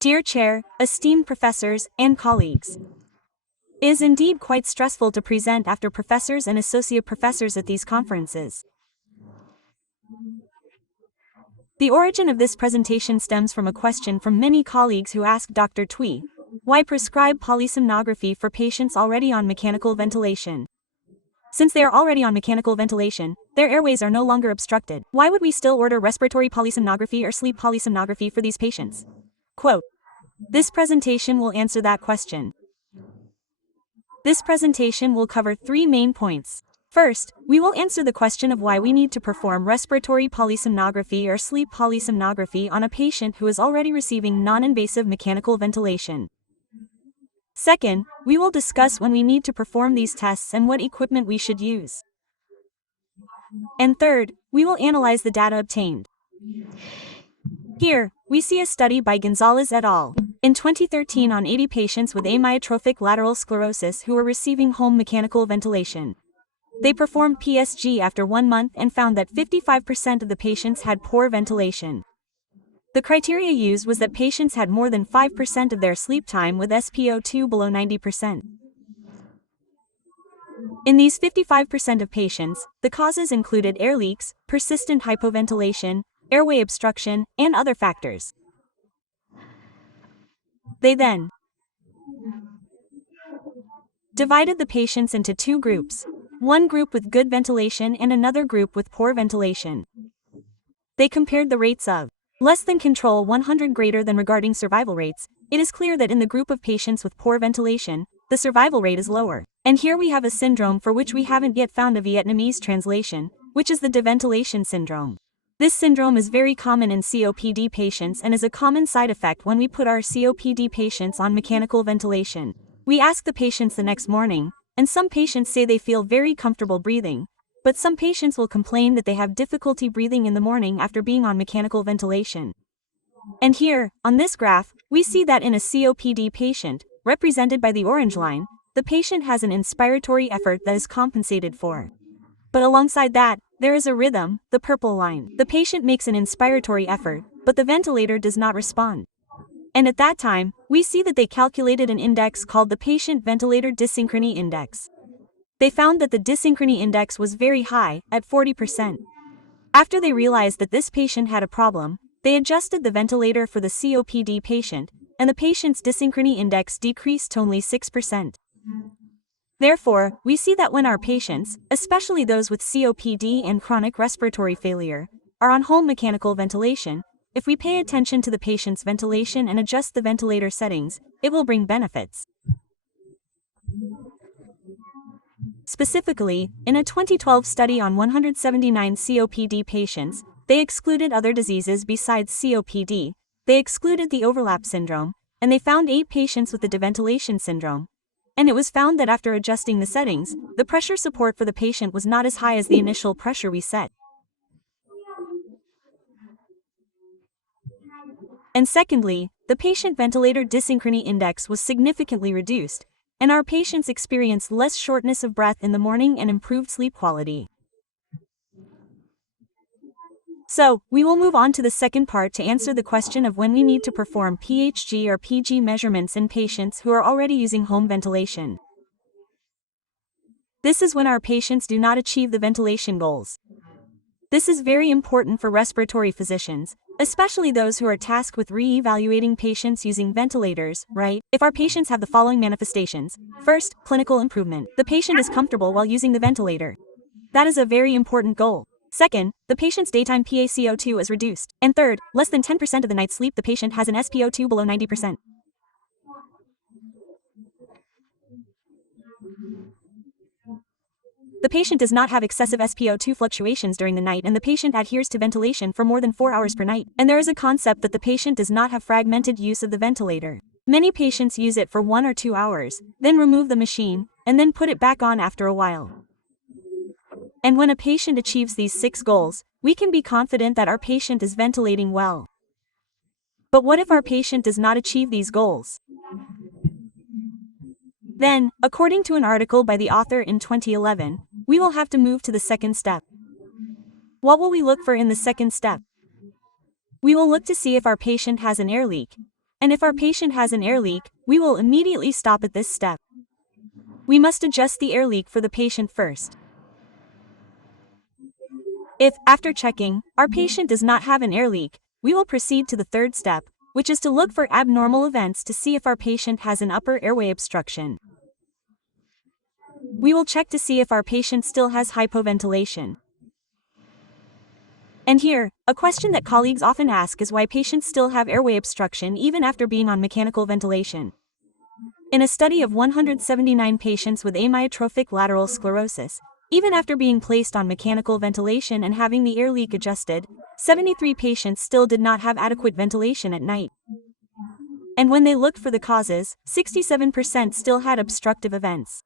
Dear Chair, esteemed professors, and colleagues. It is indeed quite stressful to present after professors and associate professors at these conferences. The origin of this presentation stems from a question from many colleagues who asked Dr. Thuỷ, why prescribe polysomnography for patients already on mechanical ventilation? Since they are already on mechanical ventilation, their airways are no longer obstructed. Why would we still order respiratory polysomnography or sleep polysomnography for these patients? Quote, this presentation will answer that question. This presentation will cover 3 main points. First, we will answer the question of why we need to perform respiratory polysomnography or sleep polysomnography on a patient who is already receiving non-invasive mechanical ventilation. Second, we will discuss when we need to perform these tests and what equipment we should use. And third, we will analyze the data obtained. Here, we see a study by Gonzalez et al. In 2013 on 80 patients with amyotrophic lateral sclerosis who were receiving home mechanical ventilation. They performed PSG after 1 month and found that 55% of the patients had poor ventilation. The criteria used was that patients had more than 5% of their sleep time with SpO2 below 90%. In these 55% of patients, the causes included air leaks, persistent hypoventilation, airway obstruction, and other factors. They then divided the patients into 2 groups, one group with good ventilation and another group with poor ventilation. They compared the rates of less than control 100 greater than regarding survival rates. It is clear that in the group of patients with poor ventilation, the survival rate is lower. And here we have a syndrome for which we haven't yet found a Vietnamese translation, which is the deventilation syndrome. This syndrome is very common in COPD patients and is a common side effect when we put our COPD patients on mechanical ventilation. We ask the patients the next morning, and some patients say they feel very comfortable breathing, but some patients will complain that they have difficulty breathing in the morning after being on mechanical ventilation. And here, on this graph, we see that in a COPD patient, represented by the orange line, the patient has an inspiratory effort that is compensated for. But alongside that, there is a rhythm, the purple line. The patient makes an inspiratory effort, but the ventilator does not respond. And at that time, we see that they calculated an index called the patient ventilator dysynchrony index. They found that the dysynchrony index was very high, at 40%. After they realized that this patient had a problem, they adjusted the ventilator for the COPD patient, and the patient's dysynchrony index decreased to only 6%. Therefore, we see that when our patients, especially those with COPD and chronic respiratory failure, are on home mechanical ventilation, if we pay attention to the patient's ventilation and adjust the ventilator settings, it will bring benefits. Specifically, in a 2012 study on 179 COPD patients, they excluded other diseases besides COPD, they excluded the overlap syndrome, and they found 8 patients with the deventilation syndrome. And it was found that after adjusting the settings, the pressure support for the patient was not as high as the initial pressure we set. And secondly, the patient ventilator dysynchrony index was significantly reduced, and our patients experienced less shortness of breath in the morning and improved sleep quality. So, we will move on to the second part to answer the question of when we need to perform PHG or PG measurements in patients who are already using home ventilation. This is when our patients do not achieve the ventilation goals. This is very important for respiratory physicians, especially those who are tasked with re-evaluating patients using ventilators, right? If our patients have the following manifestations. First, clinical improvement. The patient is comfortable while using the ventilator. That is a very important goal. Second, the patient's daytime PaCO2 is reduced. And third, less than 10% of the night's sleep the patient has an SpO2 below 90%. The patient does not have excessive SpO2 fluctuations during the night and the patient adheres to ventilation for more than 4 hours per night. And there is a concept that the patient does not have fragmented use of the ventilator. Many patients use it for 1 or 2 hours, then remove the machine, and then put it back on after a while. And when a patient achieves these 6 goals, we can be confident that our patient is ventilating well. But what if our patient does not achieve these goals? Then, according to an article by the author in 2011, we will have to move to the second step. What will we look for in the second step? We will look to see if our patient has an air leak. And if our patient has an air leak, we will immediately stop at this step. We must adjust the air leak for the patient first. If, after checking, our patient does not have an air leak, we will proceed to the third step, which is to look for abnormal events to see if our patient has an upper airway obstruction. We will check to see if our patient still has hypoventilation. And here, a question that colleagues often ask is why patients still have airway obstruction even after being on mechanical ventilation. In a study of 179 patients with amyotrophic lateral sclerosis, even after being placed on mechanical ventilation and having the air leak adjusted, 73 patients still did not have adequate ventilation at night. And when they looked for the causes, 67% still had obstructive events.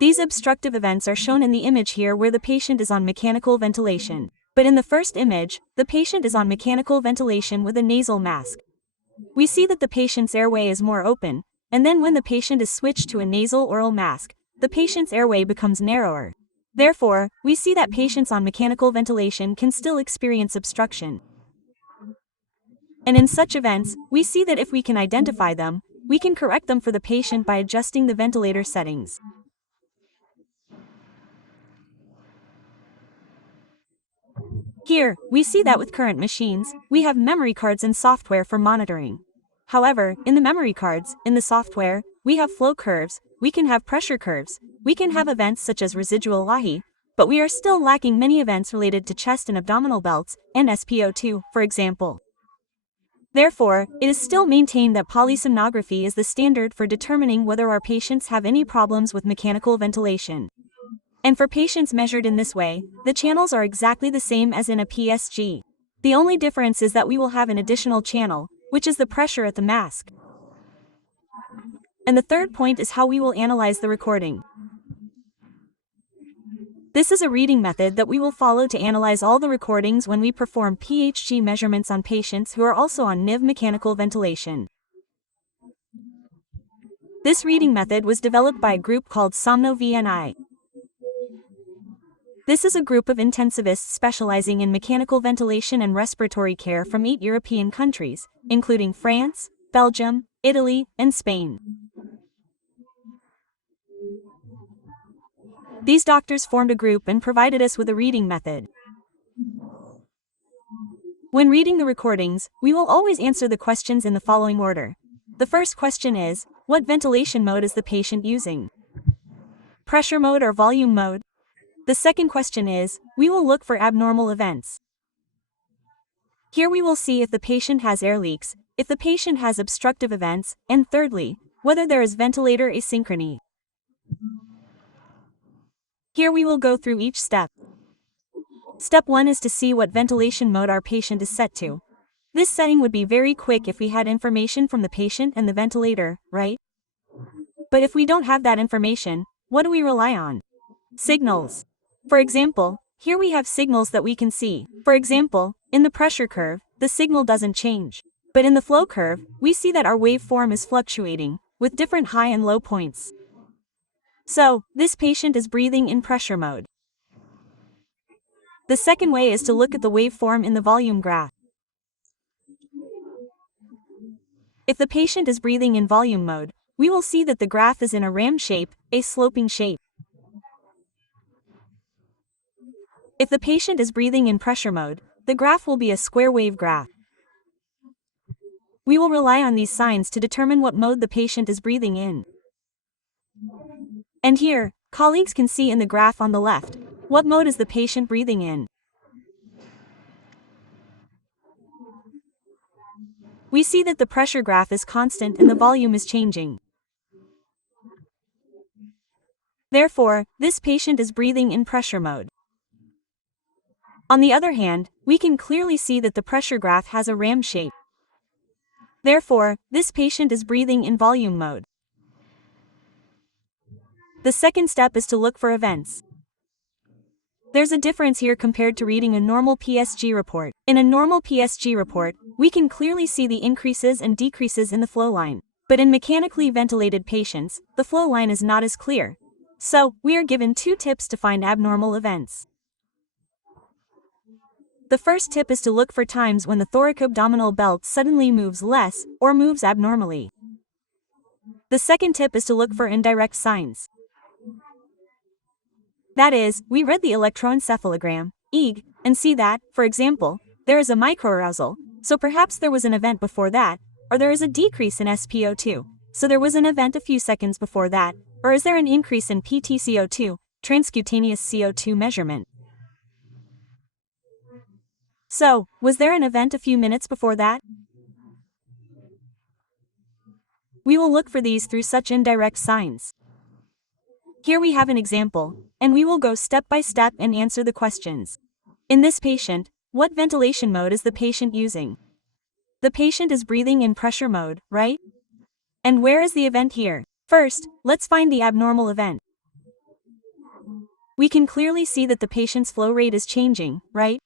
These obstructive events are shown in the image here where the patient is on mechanical ventilation. But in the first image, the patient is on mechanical ventilation with a nasal mask. We see that the patient's airway is more open, and then when the patient is switched to a nasal oral mask, the patient's airway becomes narrower. Therefore, we see that patients on mechanical ventilation can still experience obstruction. And in such events, we see that if we can identify them, we can correct them for the patient by adjusting the ventilator settings. Here, we see that with current machines, we have memory cards and software for monitoring. However, in the memory cards, in the software, we have flow curves, we can have pressure curves, we can have events such as residual LAHI, but we are still lacking many events related to chest and abdominal belts, and SpO2, for example. Therefore, it is still maintained that polysomnography is the standard for determining whether our patients have any problems with mechanical ventilation. And for patients measured in this way, the channels are exactly the same as in a PSG. The only difference is that we will have an additional channel, which is the pressure at the mask. And the third point is how we will analyze the recording. This is a reading method that we will follow to analyze all the recordings when we perform PHG measurements on patients who are also on NIV mechanical ventilation. This reading method was developed by a group called Somno VNI. This is a group of intensivists specializing in mechanical ventilation and respiratory care from 8 European countries, including France, Belgium, Italy, and Spain. These doctors formed a group and provided us with a reading method. When reading the recordings, we will always answer the questions in the following order. The first question is, what ventilation mode is the patient using? Pressure mode or volume mode? The second question is, we will look for abnormal events. Here we will see if the patient has air leaks, if the patient has obstructive events, and thirdly, whether there is ventilator asynchrony. Here we will go through each step. Step 1 is to see what ventilation mode our patient is set to. This setting would be very quick if we had information from the patient and the ventilator, right? But if we don't have that information, what do we rely on? Signals. For example, here we have signals that we can see. For example, in the pressure curve, the signal doesn't change. But in the flow curve, we see that our waveform is fluctuating, with different high and low points. So, this patient is breathing in pressure mode. The second way is to look at the waveform in the volume graph. If the patient is breathing in volume mode, we will see that the graph is in a ram shape, a sloping shape. If the patient is breathing in pressure mode, the graph will be a square wave graph. We will rely on these signs to determine what mode the patient is breathing in. And here, colleagues can see in the graph on the left, what mode is the patient breathing in. We see that the pressure graph is constant and the volume is changing. Therefore, this patient is breathing in pressure mode. On the other hand, we can clearly see that the pressure graph has a ram shape. Therefore, this patient is breathing in volume mode. The second step is to look for events. There's a difference here compared to reading a normal PSG report. In a normal PSG report, we can clearly see the increases and decreases in the flow line. But in mechanically ventilated patients, the flow line is not as clear. So, we are given 2 tips to find abnormal events. The first tip is to look for times when the thoracoabdominal belt suddenly moves less or moves abnormally. The second tip is to look for indirect signs. That is, we read the electroencephalogram, EEG, and see that, for example, there is a microarousal, so perhaps there was an event before that, or there is a decrease in SpO2, so there was an event a few seconds before that, or is there an increase in PtCO2, transcutaneous CO2 measurement. So, was there an event a few minutes before that? We will look for these through such indirect signs. Here we have an example, and we will go step by step and answer the questions. In this patient, what ventilation mode is the patient using? The patient is breathing in pressure mode, right? And where is the event here? First, let's find the abnormal event. We can clearly see that the patient's flow rate is changing, right?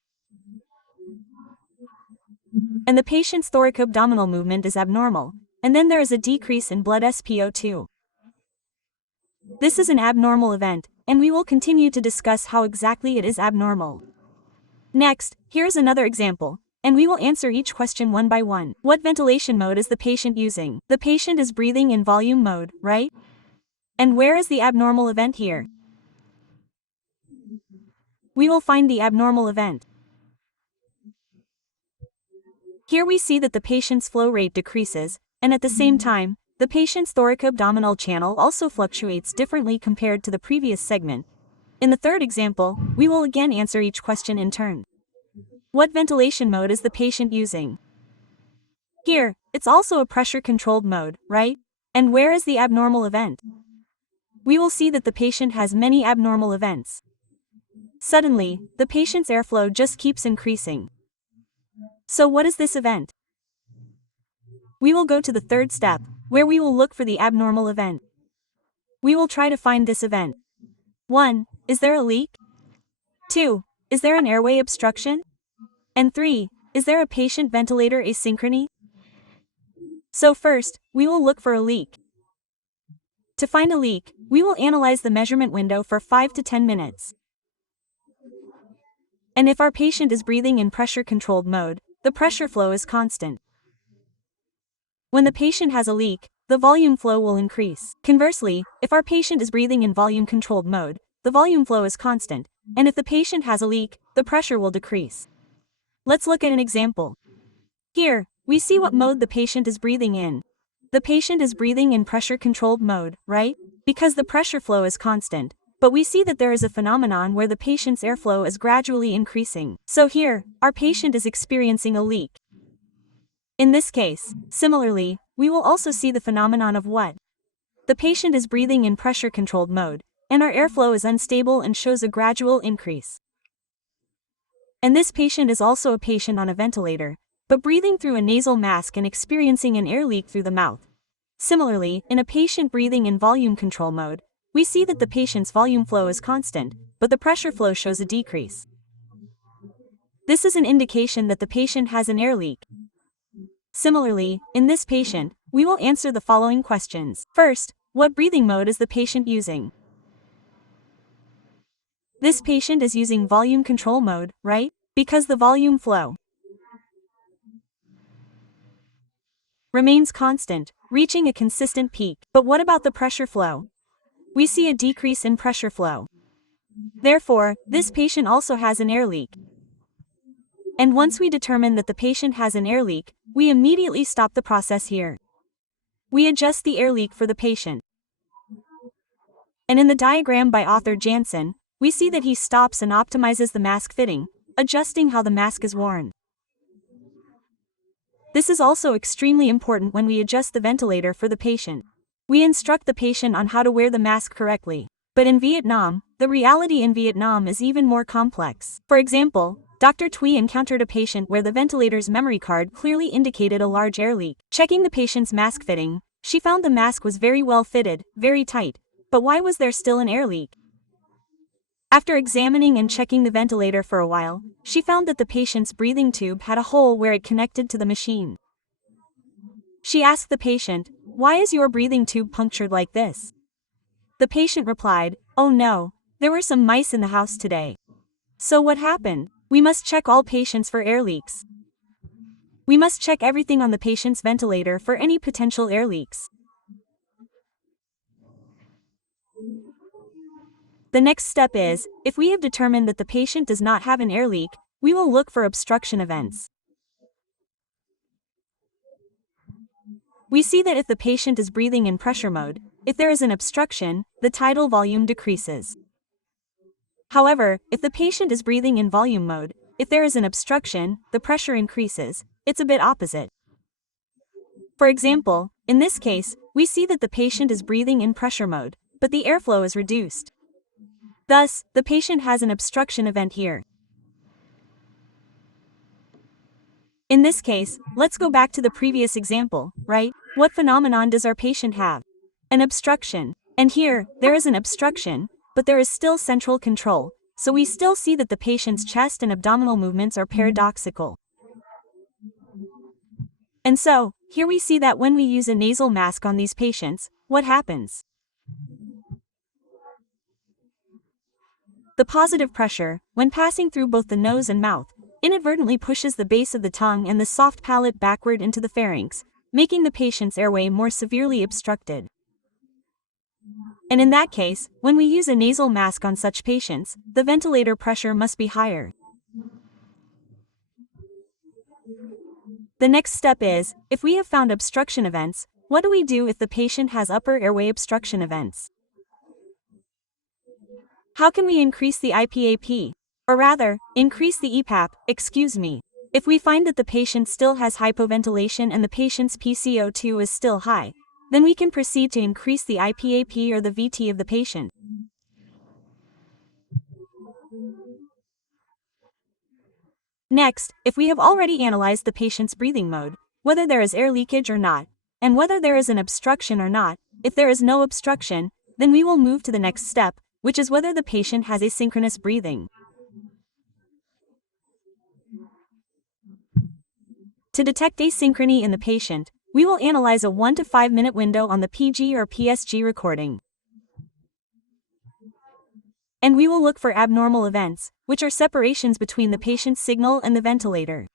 And the patient's thoracoabdominal movement is abnormal, and then there is a decrease in blood SpO2. This is an abnormal event, and we will continue to discuss how exactly it is abnormal. Next, here's another example, and we will answer each question one by one. What ventilation mode is the patient using? The patient is breathing in volume mode, right? And where is the abnormal event here? We will find the abnormal event. Here we see that the patient's flow rate decreases, and at the same time, the patient's thoracoabdominal channel also fluctuates differently compared to the previous segment. In the third example, we will again answer each question in turn. What ventilation mode is the patient using? Here, it's also a pressure-controlled mode, right? And where is the abnormal event? We will see that the patient has many abnormal events. Suddenly, the patient's airflow just keeps increasing. So what is this event? We will go to the third step, where we will look for the abnormal event. We will try to find this event. 1. Is there a leak? 2. Is there an airway obstruction? And 3. Is there a patient ventilator asynchrony? So first, we will look for a leak. To find a leak, we will analyze the measurement window for 5 to 10 minutes. And if our patient is breathing in pressure-controlled mode, the pressure flow is constant. When the patient has a leak, the volume flow will increase. Conversely, if our patient is breathing in volume-controlled mode, the volume flow is constant, and if the patient has a leak, the pressure will decrease. Let's look at an example. Here, we see what mode the patient is breathing in. The patient is breathing in pressure-controlled mode, right? Because the pressure flow is constant. But we see that there is a phenomenon where the patient's airflow is gradually increasing. So here, our patient is experiencing a leak. In this case, similarly, we will also see the phenomenon of what? The patient is breathing in pressure-controlled mode, and our airflow is unstable and shows a gradual increase. And this patient is also a patient on a ventilator, but breathing through a nasal mask and experiencing an air leak through the mouth. Similarly, in a patient breathing in volume control mode, we see that the patient's volume flow is constant, but the pressure flow shows a decrease. This is an indication that the patient has an air leak. Similarly, in this patient, we will answer the following questions. First, what breathing mode is the patient using? This patient is using volume control mode, right? Because the volume flow remains constant, reaching a consistent peak. But what about the pressure flow? We see a decrease in pressure flow. Therefore, this patient also has an air leak. And once we determine that the patient has an air leak, we immediately stop the process here. We adjust the air leak for the patient. And in the diagram by author Jansen, we see that he stops and optimizes the mask fitting, adjusting how the mask is worn. This is also extremely important when we adjust the ventilator for the patient. We instruct the patient on how to wear the mask correctly. But in Vietnam, the reality in Vietnam is even more complex. For example, Dr. Thuỷ encountered a patient where the ventilator's memory card clearly indicated a large air leak. Checking the patient's mask fitting, she found the mask was very well fitted, very tight. But why was there still an air leak? After examining and checking the ventilator for a while, she found that the patient's breathing tube had a hole where it connected to the machine. She asked the patient, "Why is your breathing tube punctured like this?" The patient replied, "Oh no, there were some mice in the house today." So what happened? We must check all patients for air leaks. We must check everything on the patient's ventilator for any potential air leaks. The next step is, if we have determined that the patient does not have an air leak, we will look for obstruction events. We see that if the patient is breathing in pressure mode, if there is an obstruction, the tidal volume decreases. However, if the patient is breathing in volume mode, if there is an obstruction, the pressure increases. It's a bit opposite. For example, in this case, we see that the patient is breathing in pressure mode, but the airflow is reduced. Thus, the patient has an obstruction event here. In this case, let's go back to the previous example, right? What phenomenon does our patient have? An obstruction. And here, there is an obstruction, but there is still central control, so we still see that the patient's chest and abdominal movements are paradoxical. And so, here we see that when we use a nasal mask on these patients, what happens? The positive pressure, when passing through both the nose and mouth, inadvertently pushes the base of the tongue and the soft palate backward into the pharynx, making the patient's airway more severely obstructed. And in that case, when we use a nasal mask on such patients, the ventilator pressure must be higher. The next step is, if we have found obstruction events, what do we do if the patient has upper airway obstruction events? How can we increase the IPAP? Or rather, increase the EPAP, If we find that the patient still has hypoventilation and the patient's PCO2 is still high, then we can proceed to increase the IPAP or the VT of the patient. Next, if we have already analyzed the patient's breathing mode, whether there is air leakage or not, and whether there is an obstruction or not, if there is no obstruction, then we will move to the next step, which is whether the patient has asynchronous breathing. To detect asynchrony in the patient, we will analyze a 1 to 5 minute window on the PG or PSG recording. And we will look for abnormal events, which are separations between the patient's signal and the ventilator.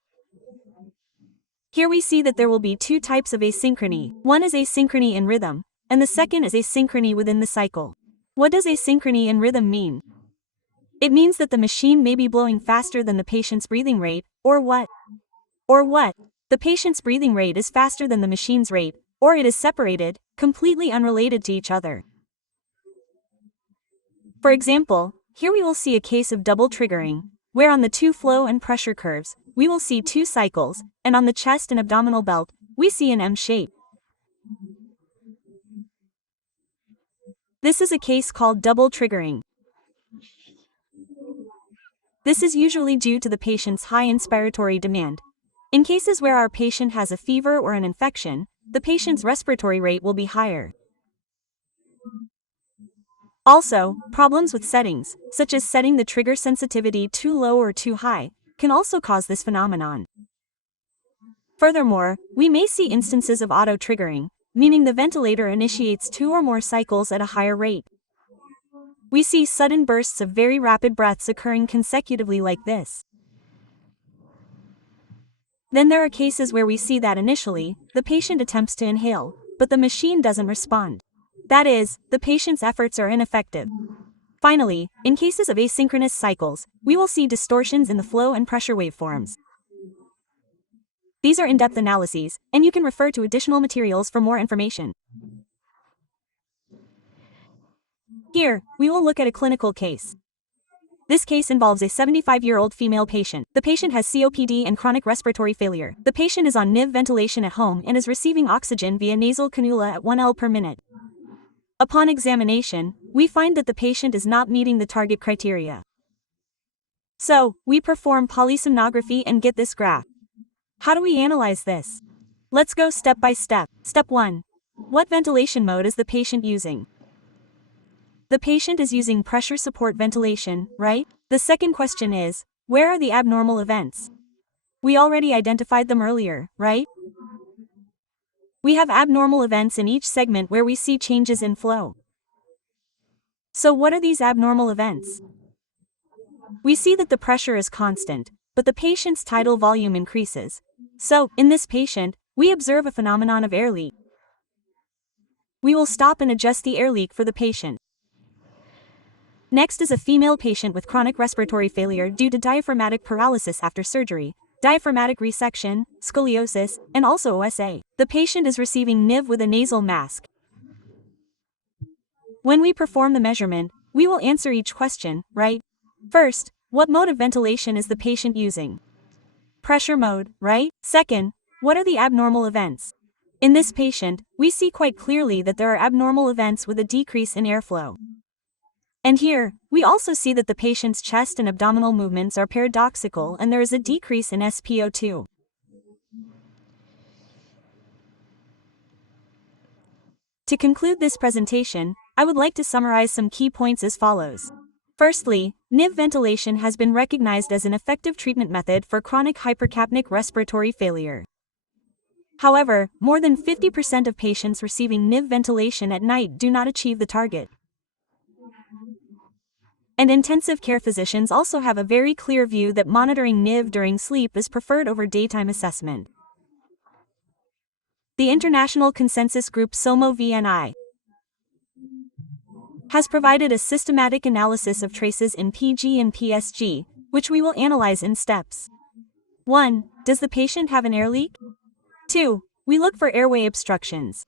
Here we see that there will be two types of asynchrony. One is asynchrony in rhythm, and the second is asynchrony within the cycle. What does asynchrony in rhythm mean? It means that the machine may be blowing faster than the patient's breathing rate, or what? The patient's breathing rate is faster than the machine's rate, or it is separated, completely unrelated to each other. For example, here we will see a case of double triggering, where on the two flow and pressure curves, we will see two cycles, and on the chest and abdominal belt, we see an M shape. This is a case called double triggering. This is usually due to the patient's high inspiratory demand. In cases where our patient has a fever or an infection, the patient's respiratory rate will be higher. Also, problems with settings, such as setting the trigger sensitivity too low or too high, can also cause this phenomenon. Furthermore, we may see instances of auto-triggering, meaning the ventilator initiates 2 or more cycles at a higher rate. We see sudden bursts of very rapid breaths occurring consecutively like this. Then there are cases where we see that initially, the patient attempts to inhale, but the machine doesn't respond. That is, the patient's efforts are ineffective. Finally, in cases of asynchronous cycles, we will see distortions in the flow and pressure waveforms. These are in-depth analyses, and you can refer to additional materials for more information. Here, we will look at a clinical case. This case involves a 75-year-old female patient. The patient has COPD and chronic respiratory failure. The patient is on NIV ventilation at home and is receiving oxygen via nasal cannula at 1 L per minute. Upon examination, we find that the patient is not meeting the target criteria. So, we perform polysomnography and get this graph. How do we analyze this? Let's go step by step. Step 1. What ventilation mode is the patient using? The patient is using pressure support ventilation, right? The second question is, where are the abnormal events? We already identified them earlier, right? We have abnormal events in each segment where we see changes in flow. So what are these abnormal events? we see that the pressure is constant, but the patient's tidal volume increases. So, in this patient, we observe a phenomenon of air leak. We will stop and adjust the air leak for the patient. Next is a female patient with chronic respiratory failure due to diaphragmatic paralysis after surgery, diaphragmatic resection, scoliosis, and also OSA. The patient is receiving NIV with a nasal mask. When we perform the measurement, we will answer each question, right? First, what mode of ventilation is the patient using? Pressure mode, right? Second, what are the abnormal events? In this patient, we see quite clearly that there are abnormal events with a decrease in airflow. And here, we also see that the patient's chest and abdominal movements are paradoxical and there is a decrease in SpO2. To conclude this presentation, I would like to summarize some key points as follows. Firstly, NIV ventilation has been recognized as an effective treatment method for chronic hypercapnic respiratory failure. However, more than 50% of patients receiving NIV ventilation at night do not achieve the target. And intensive care physicians also have a very clear view that monitoring NIV during sleep is preferred over daytime assessment. The International Consensus Group SOMO VNI has provided a systematic analysis of traces in PG and PSG, which we will analyze in steps. 1. Does the patient have an air leak? 2. We look for airway obstructions.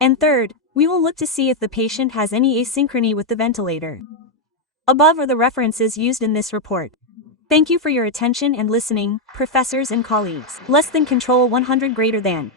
And third, we will look to see if the patient has any asynchrony with the ventilator. Above are the references used in this report. Thank you for your attention and listening, professors and colleagues. Less than control 100 greater than.